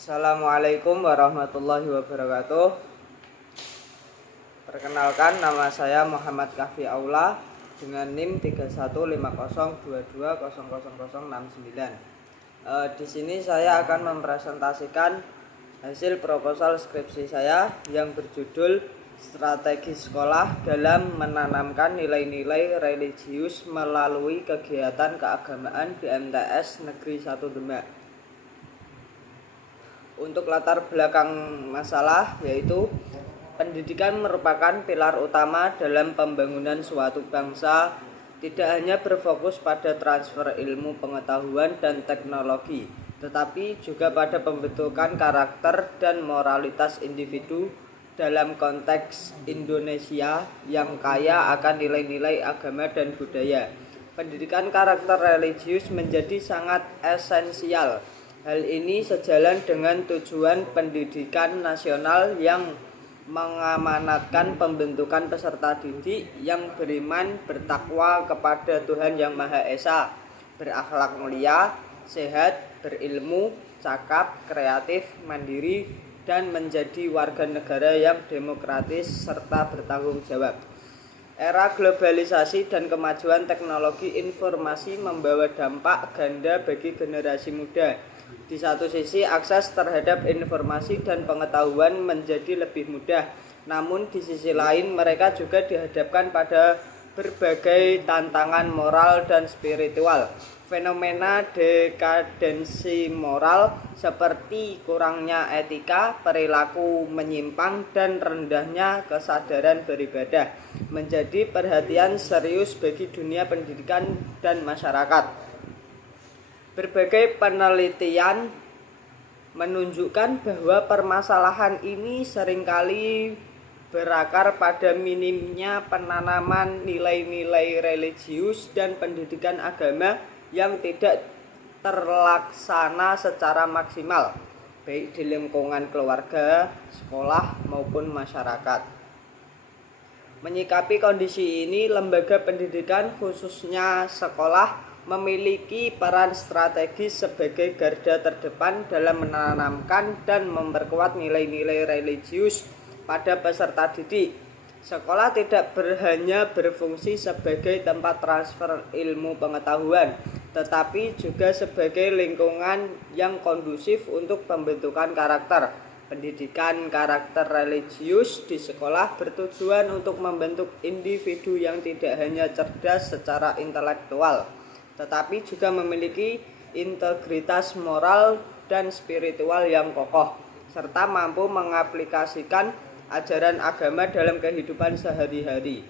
Assalamualaikum warahmatullahi wabarakatuh. Perkenalkan, nama saya Muhammad Kahfi Aula dengan NIM 315022000069. Di sini saya akan mempresentasikan hasil proposal skripsi saya yang berjudul Strategi Sekolah dalam Menanamkan Nilai-nilai Religius Melalui Kegiatan Keagamaan di MTS Negeri 1 Demak. Untuk latar belakang masalah, yaitu pendidikan merupakan pilar utama dalam pembangunan suatu bangsa, tidak hanya berfokus pada transfer ilmu pengetahuan dan teknologi, tetapi juga pada pembentukan karakter dan moralitas individu dalam konteks Indonesia yang kaya akan nilai-nilai agama dan budaya. Pendidikan karakter religius menjadi sangat esensial. Hal ini sejalan dengan tujuan pendidikan nasional yang mengamanatkan pembentukan peserta didik yang beriman, bertakwa kepada Tuhan Yang Maha Esa, berakhlak mulia, sehat, berilmu, cakap, kreatif, mandiri, dan menjadi warga negara yang demokratis serta bertanggung jawab. Era globalisasi dan kemajuan teknologi informasi membawa dampak ganda bagi generasi muda. Di satu sisi, akses terhadap informasi dan pengetahuan menjadi lebih mudah. Namun di sisi lain, mereka juga dihadapkan pada berbagai tantangan moral dan spiritual. Fenomena dekadensi moral seperti kurangnya etika, perilaku menyimpang, dan rendahnya kesadaran beribadah menjadi perhatian serius bagi dunia pendidikan dan masyarakat. Berbagai penelitian menunjukkan bahwa permasalahan ini seringkali berakar pada minimnya penanaman nilai-nilai religius dan pendidikan agama yang tidak terlaksana secara maksimal, baik di lingkungan keluarga, sekolah, maupun masyarakat. Menyikapi kondisi ini, lembaga pendidikan khususnya sekolah memiliki peran strategis sebagai garda terdepan dalam menanamkan dan memperkuat nilai-nilai religius pada peserta didik. Sekolah tidak hanya berfungsi sebagai tempat transfer ilmu pengetahuan, tetapi juga sebagai lingkungan yang kondusif untuk pembentukan karakter. Pendidikan karakter religius di sekolah bertujuan untuk membentuk individu yang tidak hanya cerdas secara intelektual, tetapi juga memiliki integritas moral dan spiritual yang kokoh, serta mampu mengaplikasikan ajaran agama dalam kehidupan sehari-hari.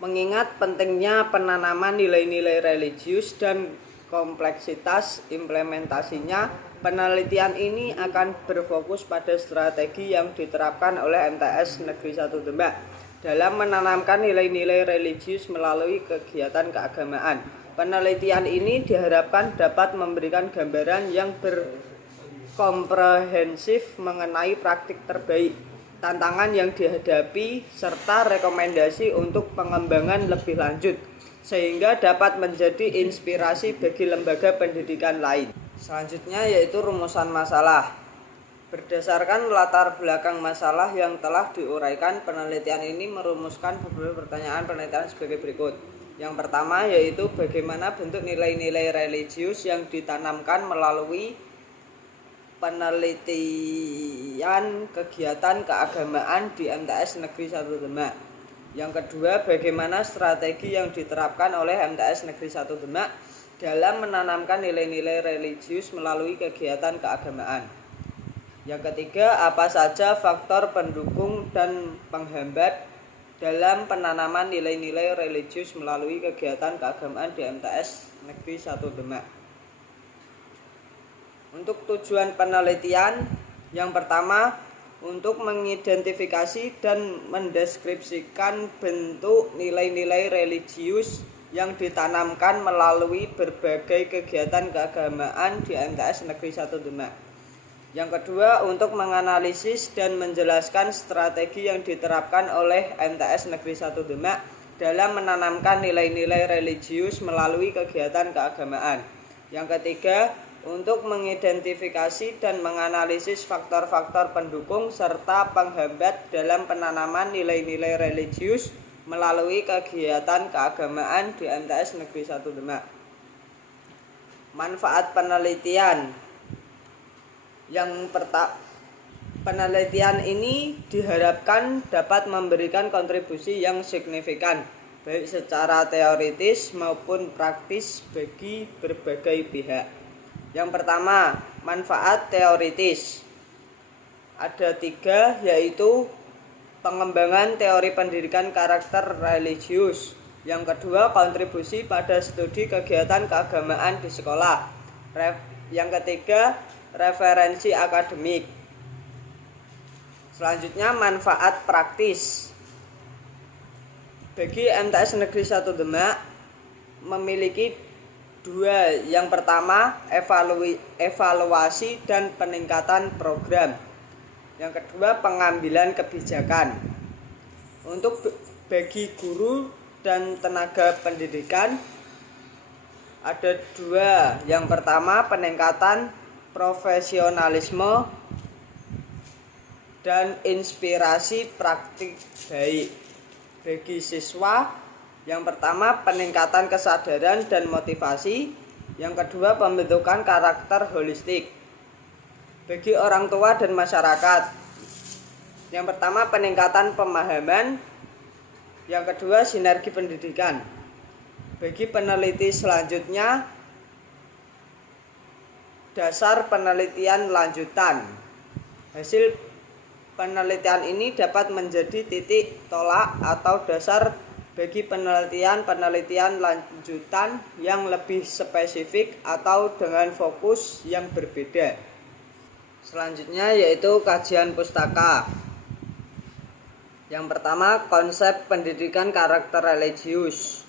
Mengingat pentingnya penanaman nilai-nilai religius dan kompleksitas implementasinya, penelitian ini akan berfokus pada strategi yang diterapkan oleh MTS Negeri 1 Demak dalam menanamkan nilai-nilai religius melalui kegiatan keagamaan. Penelitian ini diharapkan dapat memberikan gambaran yang berkomprehensif mengenai praktik terbaik, tantangan yang dihadapi, serta rekomendasi untuk pengembangan lebih lanjut, sehingga dapat menjadi inspirasi bagi lembaga pendidikan lain. Selanjutnya yaitu rumusan masalah. Berdasarkan latar belakang masalah yang telah diuraikan, penelitian ini merumuskan beberapa pertanyaan penelitian sebagai berikut. Yang pertama yaitu bagaimana bentuk nilai-nilai religius yang ditanamkan melalui penelitian kegiatan keagamaan di MTS Negeri 1 Demak. Yang kedua, bagaimana strategi yang diterapkan oleh MTS Negeri 1 Demak dalam menanamkan nilai-nilai religius melalui kegiatan keagamaan. Yang ketiga, apa saja faktor pendukung dan penghambat dalam penanaman nilai-nilai religius melalui kegiatan keagamaan di MTS Negeri 1 Demak. Untuk tujuan penelitian, yang pertama, untuk mengidentifikasi dan mendeskripsikan bentuk nilai-nilai religius yang ditanamkan melalui berbagai kegiatan keagamaan di MTS Negeri 1 Demak. Yang kedua, untuk menganalisis dan menjelaskan strategi yang diterapkan oleh MTS Negeri 1 Demak dalam menanamkan nilai-nilai religius melalui kegiatan keagamaan. Yang ketiga, untuk mengidentifikasi dan menganalisis faktor-faktor pendukung serta penghambat dalam penanaman nilai-nilai religius melalui kegiatan keagamaan di MTS Negeri 1 Demak. Manfaat penelitian. Penelitian ini diharapkan dapat memberikan kontribusi yang signifikan baik secara teoritis maupun praktis bagi berbagai pihak. Yang pertama, manfaat teoritis. Ada 3, yaitu pengembangan teori pendidikan karakter religius. Yang kedua, kontribusi pada studi kegiatan keagamaan di sekolah. Yang ketiga, referensi akademik. Selanjutnya, manfaat praktis. Bagi MTS Negeri 1 Demak memiliki 2. Yang pertama, evaluasi dan peningkatan program. Yang kedua, pengambilan kebijakan. Untuk bagi guru dan tenaga pendidikan ada 2. Yang pertama, peningkatan profesionalisme dan inspirasi praktik baik. Bagi siswa, yang pertama peningkatan kesadaran dan motivasi, yang kedua pembentukan karakter holistik. Bagi orang tua dan masyarakat, yang pertama peningkatan pemahaman, yang kedua sinergi pendidikan. Bagi peneliti selanjutnya, dasar penelitian lanjutan. Hasil penelitian ini dapat menjadi titik tolak atau dasar bagi penelitian lanjutan yang lebih spesifik atau dengan fokus yang berbeda. Selanjutnya yaitu kajian pustaka. Yang pertama, konsep pendidikan karakter religius.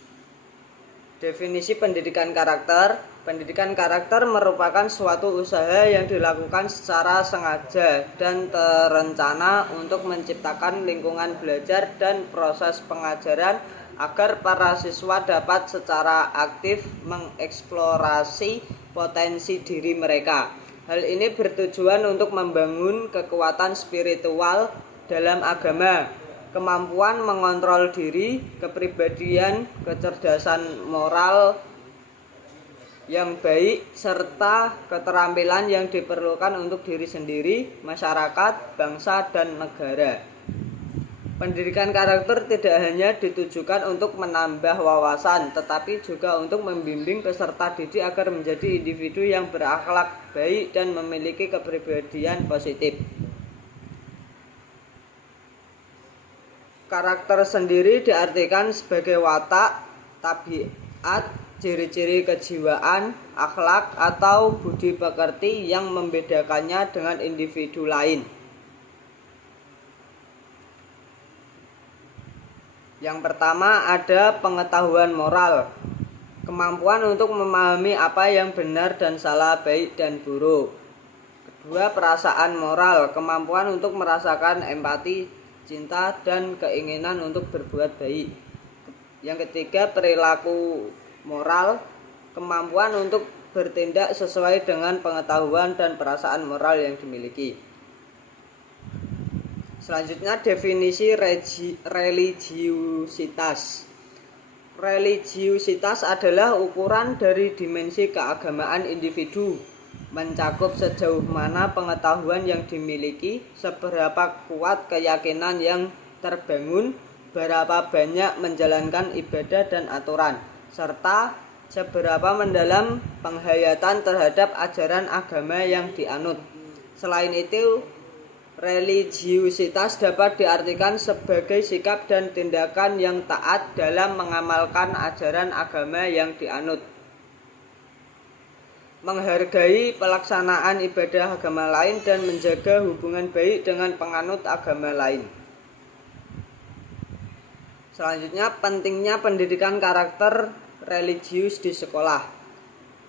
Definisi pendidikan karakter. Pendidikan karakter merupakan suatu usaha yang dilakukan secara sengaja dan terencana untuk menciptakan lingkungan belajar dan proses pengajaran agar para siswa dapat secara aktif mengeksplorasi potensi diri mereka. Hal ini bertujuan untuk membangun kekuatan spiritual dalam agama, kemampuan mengontrol diri, kepribadian, kecerdasan moral yang baik, serta keterampilan yang diperlukan untuk diri sendiri, masyarakat, bangsa, dan negara. Pendidikan karakter tidak hanya ditujukan untuk menambah wawasan, tetapi juga untuk membimbing peserta didik agar menjadi individu yang berakhlak baik dan memiliki kepribadian positif. Karakter sendiri diartikan sebagai watak, tabiat, ciri-ciri kejiwaan, akhlak, atau budi pekerti yang membedakannya dengan individu lain. Yang pertama ada pengetahuan moral, kemampuan untuk memahami apa yang benar dan salah, baik dan buruk. Kedua, perasaan moral, kemampuan untuk merasakan empati, cinta, dan keinginan untuk berbuat baik. Yang ketiga, perilaku moral, kemampuan untuk bertindak sesuai dengan pengetahuan dan perasaan moral yang dimiliki. Selanjutnya definisi religiusitas. Religiusitas adalah ukuran dari dimensi keagamaan individu, mencakup sejauh mana pengetahuan yang dimiliki, seberapa kuat keyakinan yang terbangun, berapa banyak menjalankan ibadah dan aturan, serta seberapa mendalam penghayatan terhadap ajaran agama yang dianut. Selain itu, religiusitas dapat diartikan sebagai sikap dan tindakan yang taat dalam mengamalkan ajaran agama yang dianut, menghargai pelaksanaan ibadah agama lain, dan menjaga hubungan baik dengan penganut agama lain. Selanjutnya, pentingnya pendidikan karakter religius di sekolah.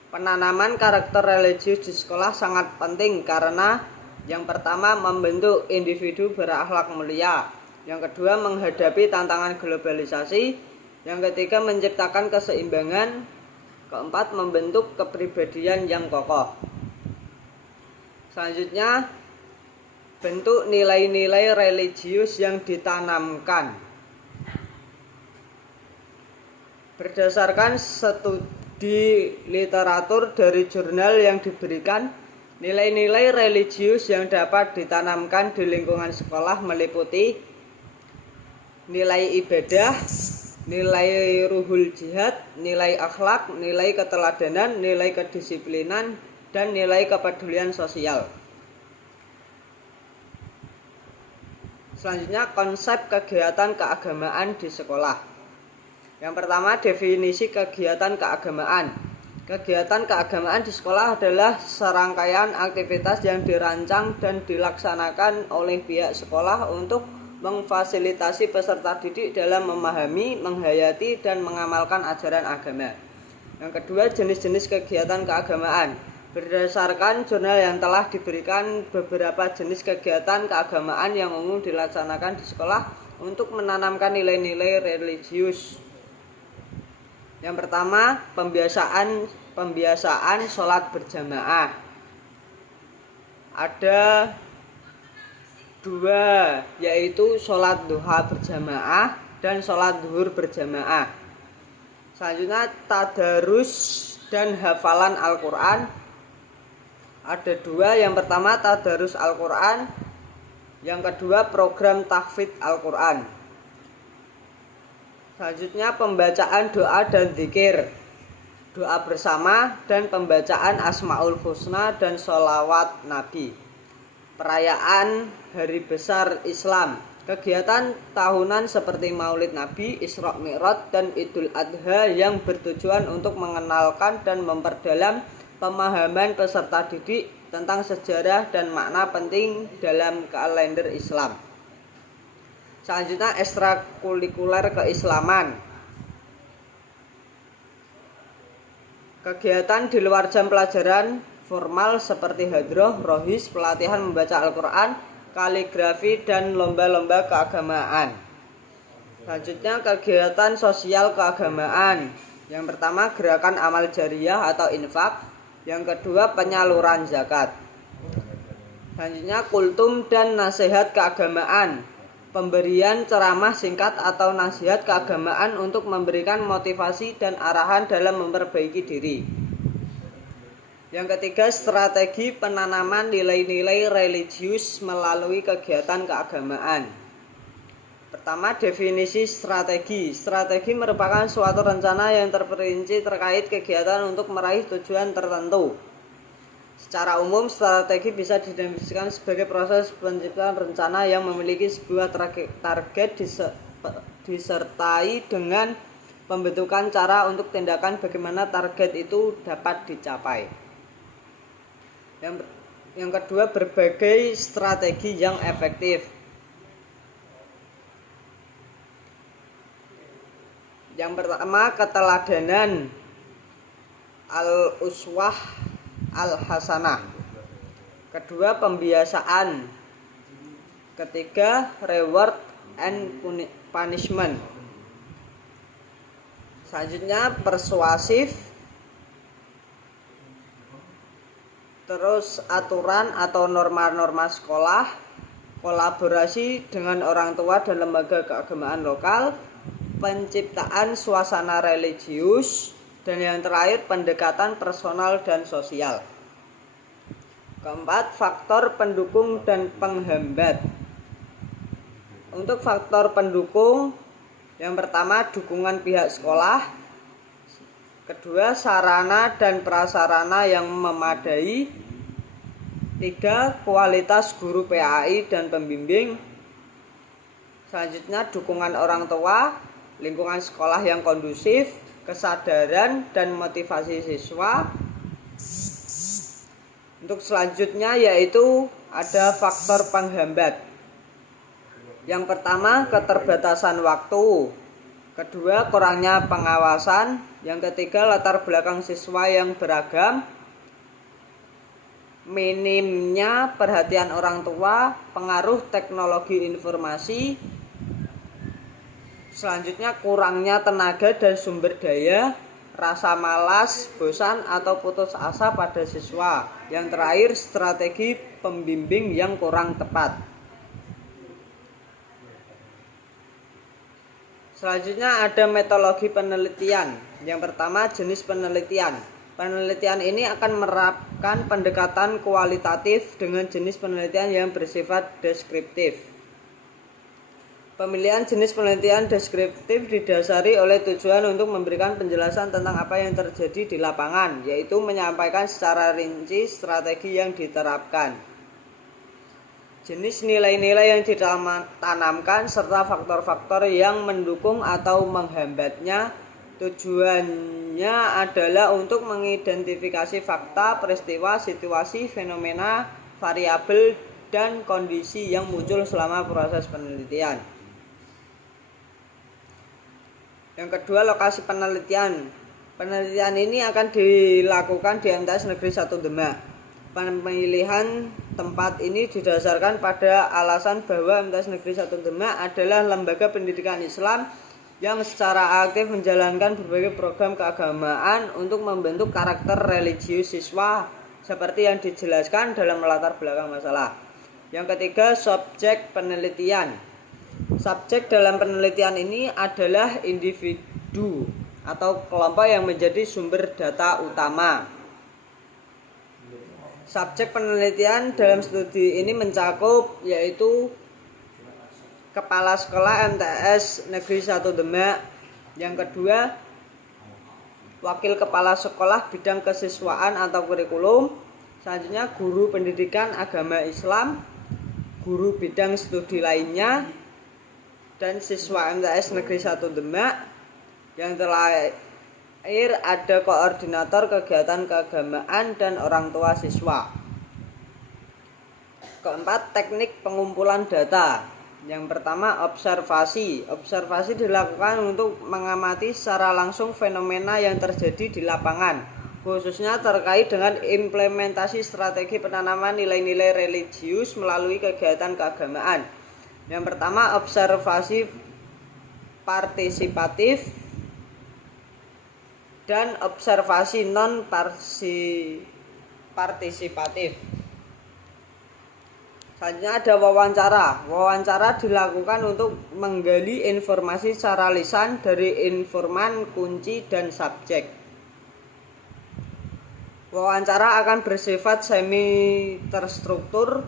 Penanaman karakter religius di sekolah sangat penting karena yang pertama membentuk individu berakhlak mulia, yang kedua menghadapi tantangan globalisasi, yang ketiga menciptakan keseimbangan, Keempat, membentuk kepribadian yang kokoh. Selanjutnya, bentuk nilai-nilai religius yang ditanamkan. Berdasarkan studi literatur dari jurnal yang diberikan, nilai-nilai religius yang dapat ditanamkan di lingkungan sekolah meliputi nilai ibadah, nilai ruhul jihad, nilai akhlak, nilai keteladanan, nilai kedisiplinan, dan nilai kepedulian sosial. Selanjutnya, konsep kegiatan keagamaan di sekolah. Yang pertama, definisi kegiatan keagamaan. Kegiatan keagamaan di sekolah adalah serangkaian aktivitas yang dirancang dan dilaksanakan oleh pihak sekolah untuk memfasilitasi peserta didik dalam memahami, menghayati, dan mengamalkan ajaran agama. Yang kedua, jenis-jenis kegiatan keagamaan. Berdasarkan jurnal yang telah diberikan beberapa jenis kegiatan keagamaan yang umum dilaksanakan di sekolah untuk menanamkan nilai-nilai religius. Yang pertama, pembiasaan sholat berjamaah. Ada dua, yaitu sholat duha berjamaah dan sholat zuhur berjamaah. Selanjutnya, tadarus dan hafalan Al-Quran. Ada dua, yang pertama tadarus Al-Quran, yang kedua program tahfidz Al-Quran. Selanjutnya, pembacaan doa dan zikir, doa bersama, dan pembacaan Asmaul Husna dan sholawat Nabi. Perayaan hari besar Islam, kegiatan tahunan seperti Maulid Nabi, Isra Mi'raj, dan Idul Adha yang bertujuan untuk mengenalkan dan memperdalam pemahaman peserta didik tentang sejarah dan makna penting dalam kalender Islam. Selanjutnya, ekstrakurikuler keislaman. Kegiatan di luar jam pelajaran formal seperti hadroh, rohis, pelatihan membaca Al-Quran, kaligrafi, dan lomba-lomba keagamaan. Selanjutnya, kegiatan sosial keagamaan. Yang pertama, gerakan amal jariyah atau infak. Yang kedua, penyaluran zakat. Selanjutnya, kultum dan nasihat keagamaan. Pemberian ceramah singkat atau nasihat keagamaan untuk memberikan motivasi dan arahan dalam memperbaiki diri. Yang ketiga, strategi penanaman nilai-nilai religius melalui kegiatan keagamaan. Pertama, definisi strategi. Strategi merupakan suatu rencana yang terperinci terkait kegiatan untuk meraih tujuan tertentu. Secara umum, strategi bisa didefinisikan sebagai proses penciptaan rencana yang memiliki sebuah target disertai dengan pembentukan cara untuk tindakan bagaimana target itu dapat dicapai. Yang kedua, berbagai strategi yang efektif. Yang pertama, keteladanan al-uswah al-hasanah. Kedua, pembiasaan. Ketiga, reward and punishment. Selanjutnya, persuasif. Terus, aturan atau norma-norma sekolah, kolaborasi dengan orang tua dan lembaga keagamaan lokal, penciptaan suasana religius, dan yang terakhir, pendekatan personal dan sosial. Keempat, faktor pendukung dan penghambat. Untuk faktor pendukung, yang pertama, dukungan pihak sekolah. Kedua, sarana dan prasarana yang memadai. Tiga, kualitas guru PAI dan pembimbing. Selanjutnya, dukungan orang tua, lingkungan sekolah yang kondusif, kesadaran dan motivasi siswa. Untuk selanjutnya yaitu ada faktor penghambat. Yang pertama, keterbatasan waktu. Kedua, kurangnya pengawasan. Yang ketiga, latar belakang siswa yang beragam. Minimnya perhatian orang tua, pengaruh teknologi informasi. Selanjutnya, kurangnya tenaga dan sumber daya. rasa malas, bosan, atau putus asa pada siswa. Yang terakhir, strategi pembimbing yang kurang tepat. Selanjutnya ada metodologi penelitian. Yang pertama, jenis penelitian. Penelitian ini akan menerapkan pendekatan kualitatif dengan jenis penelitian yang bersifat deskriptif. Pemilihan jenis penelitian deskriptif didasari oleh tujuan untuk memberikan penjelasan tentang apa yang terjadi di lapangan, yaitu menyampaikan secara rinci strategi yang diterapkan, jenis nilai-nilai yang ditanamkan, serta faktor-faktor yang mendukung atau menghambatnya. Tujuannya adalah untuk mengidentifikasi fakta, peristiwa, situasi, fenomena, variabel, dan kondisi yang muncul selama proses penelitian. Yang kedua, lokasi penelitian. Penelitian ini akan dilakukan di MTS Negeri 1 Demak. Pemilihan tempat ini didasarkan pada alasan bahwa MTS Negeri 1 Demak adalah lembaga pendidikan Islam yang secara aktif menjalankan berbagai program keagamaan untuk membentuk karakter religius siswa seperti yang dijelaskan dalam latar belakang masalah. Yang ketiga, subjek penelitian. Subjek dalam penelitian ini adalah individu atau kelompok yang menjadi sumber data utama. Subjek penelitian dalam studi ini mencakup yaitu Kepala Sekolah MTS Negeri 1 Demak. Yang kedua, Wakil Kepala Sekolah bidang kesiswaan atau kurikulum. Selanjutnya, guru pendidikan agama Islam, guru bidang studi lainnya, dan siswa MTS Negeri 1 Demak. Yang terakhir ada koordinator kegiatan keagamaan dan orang tua siswa. Keempat, teknik pengumpulan data. Yang pertama, observasi. Observasi dilakukan untuk mengamati secara langsung fenomena yang terjadi di lapangan, khususnya terkait dengan implementasi strategi penanaman nilai-nilai religius melalui kegiatan keagamaan. Yang pertama, observasi partisipatif dan observasi non partisipatif. Selanjutnya ada wawancara. Wawancara dilakukan untuk menggali informasi secara lisan dari informan, kunci, dan subjek. Wawancara akan bersifat semi terstruktur,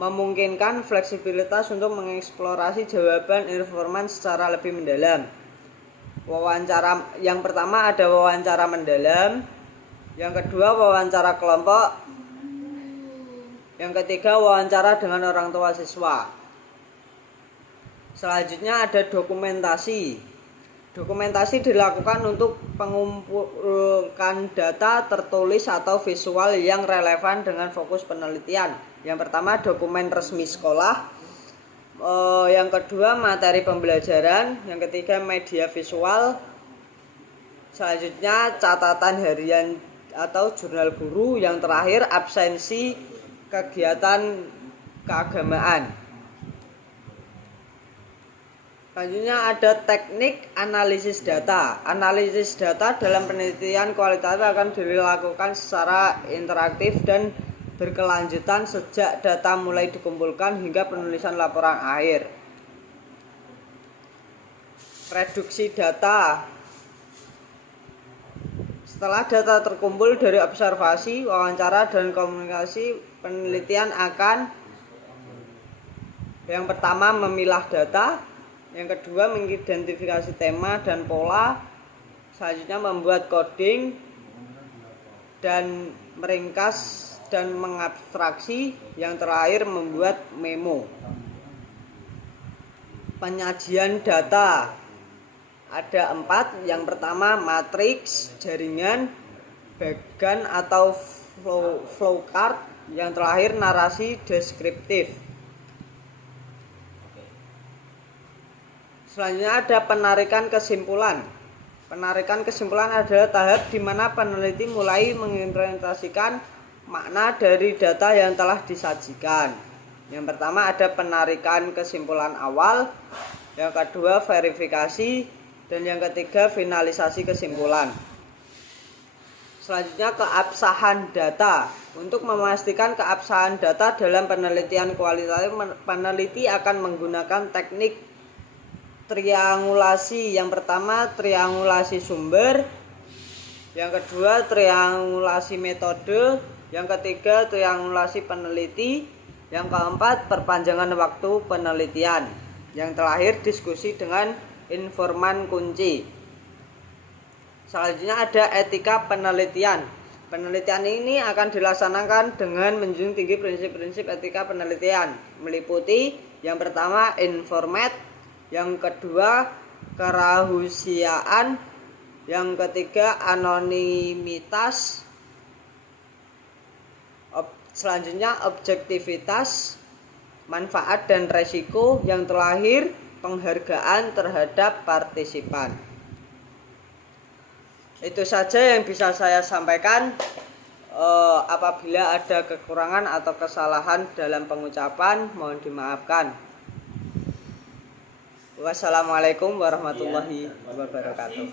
memungkinkan fleksibilitas untuk mengeksplorasi jawaban informan secara lebih mendalam. Wawancara yang pertama ada wawancara mendalam, yang kedua wawancara kelompok, yang ketiga wawancara dengan orang tua siswa. Selanjutnya ada dokumentasi. Dokumentasi dilakukan untuk mengumpulkan data tertulis atau visual yang relevan dengan fokus penelitian. Yang pertama dokumen resmi sekolah, yang kedua materi pembelajaran, yang ketiga media visual, selanjutnya catatan harian atau jurnal guru, yang terakhir absensi kegiatan keagamaan. Selanjutnya ada teknik analisis data. Analisis data dalam penelitian kualitatif akan dilakukan secara interaktif dan berkelanjutan sejak data mulai dikumpulkan hingga penulisan laporan akhir. Reduksi data. Setelah data terkumpul dari observasi, wawancara, dan komunikasi, penelitian akan yang pertama memilah data, yang kedua mengidentifikasi tema dan pola, selanjutnya membuat coding dan meringkas dan mengabstraksi, yang terakhir membuat memo. Penyajian data ada 4. Yang pertama matriks, jaringan, bagan atau flowchart, yang terakhir narasi deskriptif. Selanjutnya ada penarikan kesimpulan. Penarikan kesimpulan adalah tahap di mana peneliti mulai mengimplementasikan makna dari data yang telah disajikan. Yang pertama ada penarikan kesimpulan awal, yang kedua verifikasi, dan yang ketiga finalisasi kesimpulan. Selanjutnya, keabsahan data. Untuk memastikan keabsahan data dalam penelitian kualitatif, peneliti akan menggunakan teknik triangulasi. Yang pertama, triangulasi sumber. Yang kedua, triangulasi metode. Yang ketiga, triangulasi peneliti. Yang keempat, perpanjangan waktu penelitian. Yang terakhir, diskusi dengan informan kunci. Selanjutnya ada etika penelitian. Penelitian ini akan dilaksanakan dengan menjunjung tinggi prinsip-prinsip etika penelitian, meliputi yang pertama informat, yang kedua kerahasiaan, yang ketiga anonimitas, selanjutnya objektivitas, manfaat dan resiko, yang terakhir penghargaan terhadap partisipan. Itu saja yang bisa saya sampaikan. Apabila ada kekurangan atau kesalahan dalam pengucapan, mohon dimaafkan. Wassalamualaikum warahmatullahi wabarakatuh.